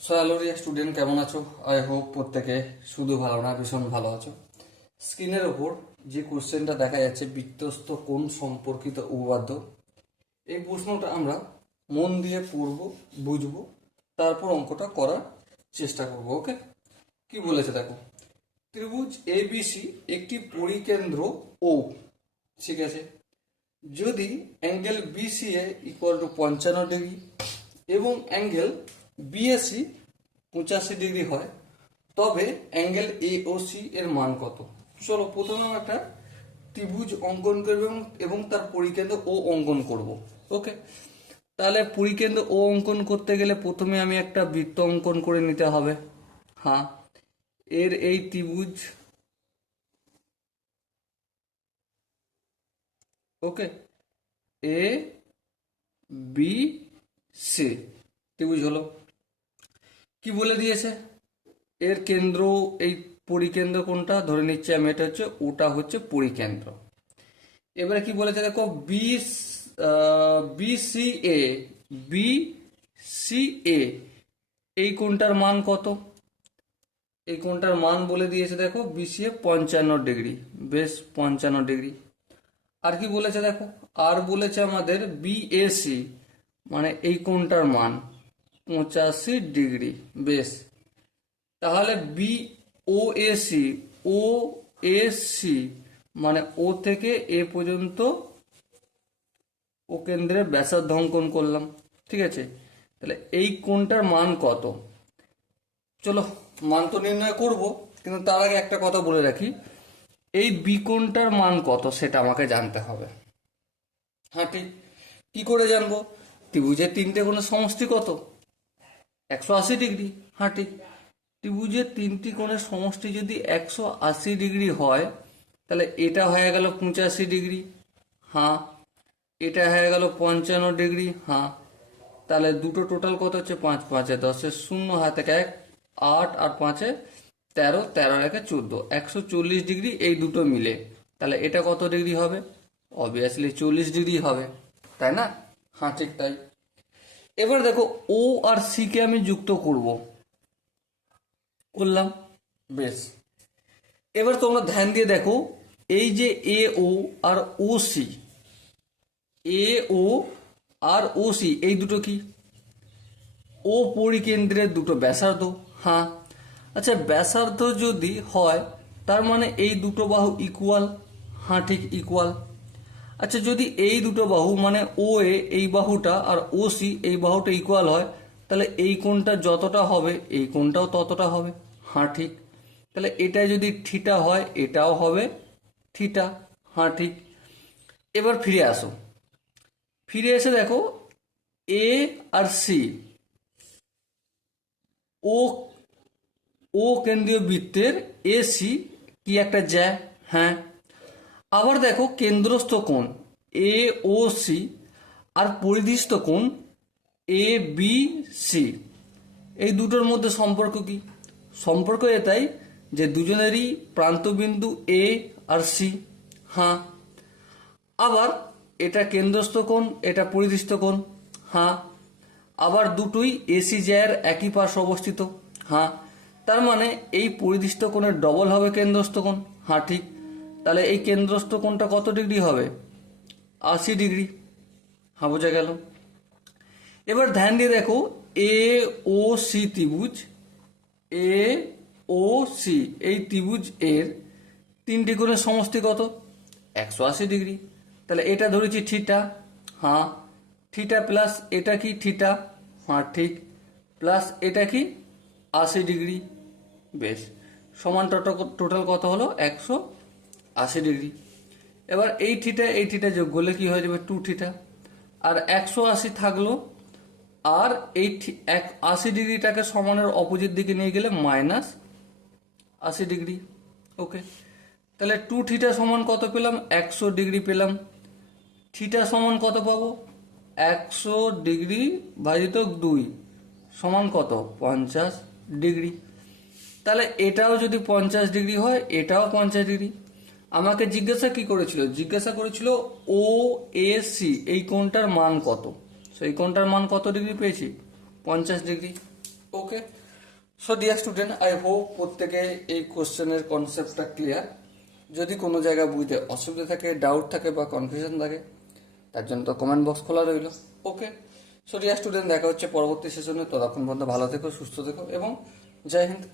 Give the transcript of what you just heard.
Hello Riya student, কেমন আছো? I hope প্রত্যেকে শুধু ভালো না, ভীষণ ভালো আছো। স্ক্রিনের ওপর যে কোশ্চেনটা দেখা যাচ্ছে, বৃত্তস্থ কোণ সম্পর্কিত উপপাদ্য, এই প্রশ্নটা আমরা মন দিয়ে পড়বো, বুঝবো, তারপর অঙ্কটা করার চেষ্টা করবো। ওকে, কি বলেছে দেখো। ত্রিভুজ এবিসি একটি পরিকেন্দ্র ও, ঠিক আছে, যদি angle BCA equal to 55 degree এবং অ্যাঙ্গেল বিএসি 85 ডিগ্রি হয়, তবে অ্যাঙ্গেল এ ও সি এর মান কত? চলো প্রথমে আমরা একটা ত্রিভুজ অঙ্কন করব এবং তার পরিকেন্দ্র ও অঙ্কন করব। ওকে, তাহলে পরিকেন্দ্র ও অঙ্কন করতে গেলে প্রথমে আমি একটা বৃত্ত অঙ্কন করে নিতে হবে। হ্যাঁ, এর এই ত্রিভুজ, ওকে, এ বি সি ত্রিভুজ হলো। কি বলে দিয়েছে? এর কেন্দ্র, এই পরিকেন্দ্র কোনটা ধরে নিচ্ছে আমি, এটা হচ্ছে, ওটা হচ্ছে পরিকেন্দ্র। এবারে কি বলেছে দেখো, বি সি এ, বি সি এ, এই কোণটার মান কত? এই কোণটার মান বলে দিয়েছে দেখো, বিসিএ 55 ডিগ্রি, বেশ 55 ডিগ্রি। আর কি বলেছে দেখো, আর বলেছে আমাদের বিএসি, মানে এই কোণটার মান 85 ডিগ্রি, বেশ। তাহলে বি ও এসি, ও এসি মানে ও থেকে এ পর্যন্ত ও কেন্দ্রের ব্যাসার্ধ অঙ্কন করলাম, ঠিক আছে। তাহলে এই কোণটার মান কত? চলো মান তো নির্ণয় করব, কিন্তু তার আগে একটা কথা বলে রাখি, এই বি কোণটার মান কত সেটা আমাকে জানতে হবে। হ্যাঁ ঠিক, কি করে জানবো? ত্রিভুজের তিনটে কোণের সমষ্টি কত? 180 ডিগ্রি। হ্যাঁ ঠিক, ত্রিভুজের তিনটি কোণের সমষ্টি যদি 180 ডিগ্রি হয়, তাহলে এটা হয়ে গেল 85 ডিগ্রি। হ্যাঁ, এটা হয়ে গেল 55 ডিগ্রি। হ্যাঁ, তাহলে দুটো টোটাল কত হচ্ছে? 5 5 10, 0 হাতে 1, 8 আর 5 13, 13 1 14, 140 ডিগ্রি এই দুটো মিলে। তাহলে এটা কত ডিগ্রি হবে? অবভিয়াসলি 40 ডিগ্রি হবে, তাই না? হ্যাঁ ঠিক তাই। এবার দেখো, ও আর সি কে আমি যুক্ত করলাম, বেশ। এবার তোমরা ধ্যান দিয়ে দেখো, এই যে এ ও আর ও সি, এ ও আর ও সি এই দুটো কি? ও পরিকেন্দ্রের দুটো ব্যাসার্ধ। হ্যাঁ, আচ্ছা, ব্যাসার্ধ যদি হয় তার মানে এই দুটো বাহু ইকুয়াল। হ্যাঁ ঠিক, ইকুয়াল। আচ্ছা, যদি এই দুটো বাহু মানে ও এ এই বাহুটা আর ও সি এই বাহুটা ইকুয়াল হয়, তাহলে এই কোণটা যতটা হবে এই কোণটাও ততটা হবে। হ্যাঁ ঠিক, তাহলে এটা যদি থিটা হয় এটাও হবে থিটা। হ্যাঁ ঠিক। এবার ফিরে আসো, ফিরে এসে দেখো, এ আর সি, ও ও কেন্দ্রীয় বৃত্তের এসি কি একটা জ্যা। হ্যাঁ, আবার দেখো কেন্দ্রস্থ কোণ এ ও সি আর পরিধিস্থ কোণ এ বি সি, এই দুটোর মধ্যে সম্পর্ক কি? সম্পর্ক এটাই যে দুজনেরই প্রান্তবিন্দু এ আর সি। হ্যাঁ, আবার এটা কেন্দ্রস্থ কোণ, এটা পরিধিস্থ কোণ। হ্যাঁ, আবার দুটোই এসি জ্যার একই পার্শ্ব অবস্থিত। হ্যাঁ, তার মানে এই পরিধিস্থ কোণের ডবল হবে কেন্দ্রস্থ কোণ। হ্যাঁ ঠিক, তাহলে এই কেন্দ্রস্থ কোণটা কত ডিগ্রি হবে? 80 ডিগ্রি। হ্যাঁ, বোঝা গেল। এবার ধ্যান দিয়ে দেখো, এ ও সি ত্রিভুজ, এ ও সি এই ত্রিভুজ এর তিনটি কোণের সমষ্টি কত? 180 ডিগ্রি। তাহলে এটা ধরেছি থিটা। হ্যাঁ, থিটা প্লাস এটা কি থিটা। হ্যাঁ ঠিক, প্লাস এটা কি 80 ডিগ্রি, বেশ। সমান টোটাল কত হলো? 180 ডিগ্রি। এবার এই থিটা যোগ করলে কি হয়ে যাবে? 2 থিটা। আর 180 থাকলো, আর এই 80 ডিগ্রিটাকে সমানের অপোজিট দিকে নিয়ে গেলে -80 ডিগ্রি। ওকে, তাহলে 2 থিটা সমান কত পেলাম? 100 ডিগ্রি পেলাম। থিটা সমান কত পাবো? 100 ডিগ্রি ভাজিত 2 সমান কত? 50 ডিগ্রি। তাহলে এটাও যদি 50 ডিগ্রি হয়, এটাও 50 ডিগ্রি। আমাকে জিজ্ঞাসা কি করেছিল? জিজ্ঞাসা করেছিল ও এ সি এই কোণটার মান কত। সেই কোণটার মান কত ডিগ্রি পেয়েছি? 50 degree. Okay, so dear student, I hope প্রত্যেকে এই কোশ্চেনের কনসেপ্টটা ক্লিয়ার। যদি কোনো জায়গায় বুঝতে অসুবিধা থাকে, ডাউট থাকে বা কনফিউশন থাকে, তার জন্য তো কমেন্ট বক্স খোলা রইল। ওকে, সো ডিয়ার স্টুডেন্ট, দেখা হচ্ছে পরবর্তী সেশনে। ততক্ষণ পর্যন্ত ভালো থেকো, সুস্থ থেকো এবং জয় হিন্দ।